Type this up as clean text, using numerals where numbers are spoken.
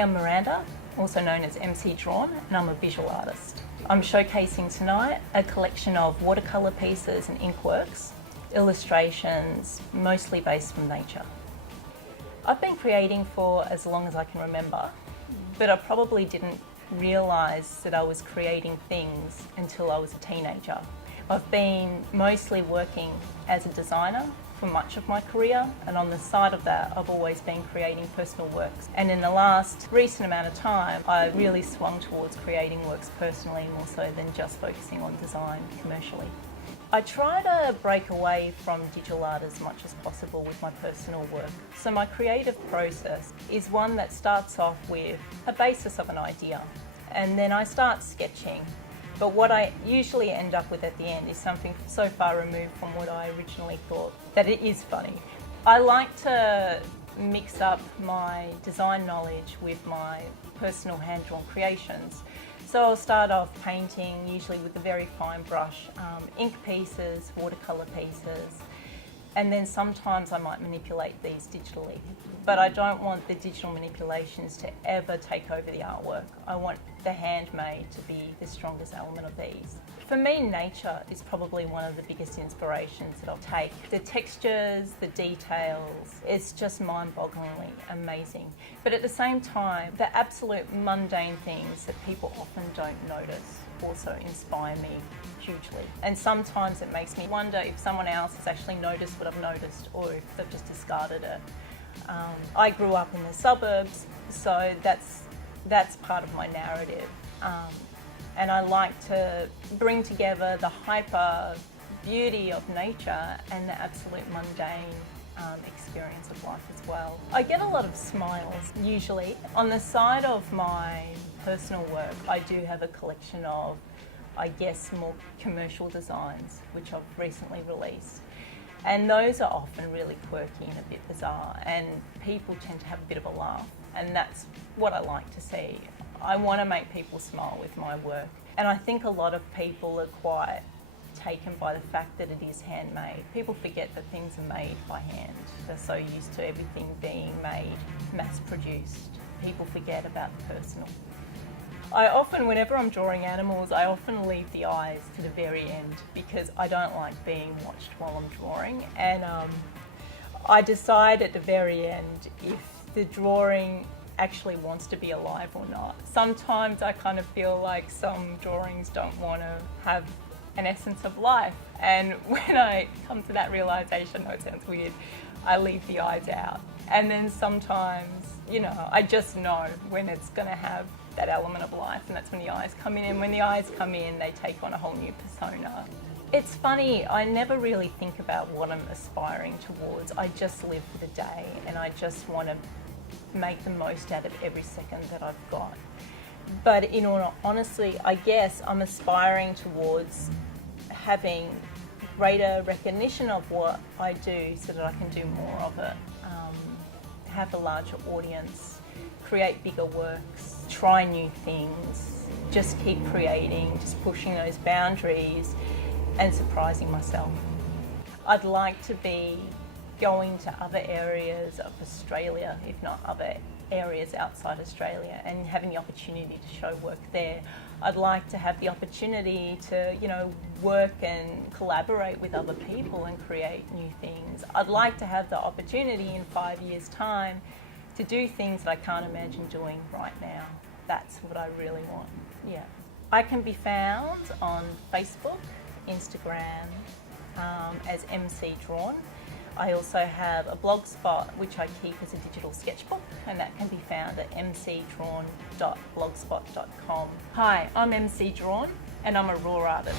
I'm Miranda, also known as MC Drawn, and I'm a visual artist. I'm showcasing tonight a collection of watercolour pieces and ink works, illustrations, mostly based from nature. I've been creating for as long as I can remember, but I probably didn't realise that I was creating things until I was a teenager. I've been mostly working as a designer for much of my career, and on the side of that I've always been creating personal works. And in the last recent amount of time I really swung towards creating works personally more so than just focusing on design commercially. I try to break away from digital art as much as possible with my personal work. So my creative process is one that starts off with a basis of an idea, and then I start sketching. But what I usually end up with at the end is something so far removed from what I originally thought that it is funny. I like to mix up my design knowledge with my personal hand-drawn creations. So I'll start off painting, usually with a very fine brush, ink pieces, watercolour pieces, and then sometimes I might manipulate these digitally. But I don't want the digital manipulations to ever take over the artwork. I want the handmade to be the strongest element of these. For me, nature is probably one of the biggest inspirations that I'll take. The textures, the details, it's just mind-bogglingly amazing. But at the same time, the absolute mundane things that people often don't notice also inspire me hugely. And sometimes it makes me wonder if someone else has actually noticed what I've noticed or if they've just discarded it. I grew up in the suburbs, so that's part of my narrative. And I like to bring together the hyper beauty of nature and the absolute mundane experience of life as well. I get a lot of smiles, usually. On the side of my personal work, I do have a collection of, I guess, more commercial designs, which I've recently released. And those are often really quirky and a bit bizarre, and people tend to have a bit of a laugh, and that's what I like to see. I want to make people smile with my work, and I think a lot of people are quite taken by the fact that it is handmade. People forget that things are made by hand. They're so used to everything being made, mass-produced. People forget about the personal. Whenever I'm drawing animals, I often leave the eyes to the very end because I don't like being watched while I'm drawing. And I decide at the very end if the drawing actually wants to be alive or not. Sometimes I kind of feel like some drawings don't want to have an essence of life. And when I come to that realisation, I know it sounds weird, I leave the eyes out. And then sometimes, I just know when it's going to have that element of life, and that's when the eyes come in. And when the eyes come in, they take on a whole new persona. It's funny, I never really think about what I'm aspiring towards. I just live for the day, and I just want to make the most out of every second that I've got. But in all honesty, I guess I'm aspiring towards having greater recognition of what I do so that I can do more of it, have a larger audience, create bigger works, try new things, just keep creating, just pushing those boundaries and surprising myself. I'd like to be going to other areas of Australia, if not other areas outside Australia, and having the opportunity to show work there. I'd like to have the opportunity to, work and collaborate with other people and create new things. I'd like to have the opportunity in 5 years' time to do things that I can't imagine doing right now. That's what I really want, yeah. I can be found on Facebook, Instagram, as MC Drawn. I also have a blog spot which I keep as a digital sketchbook, and that can be found at mcdrawn.blogspot.com. Hi, I'm MC Drawn and I'm a RAW artist.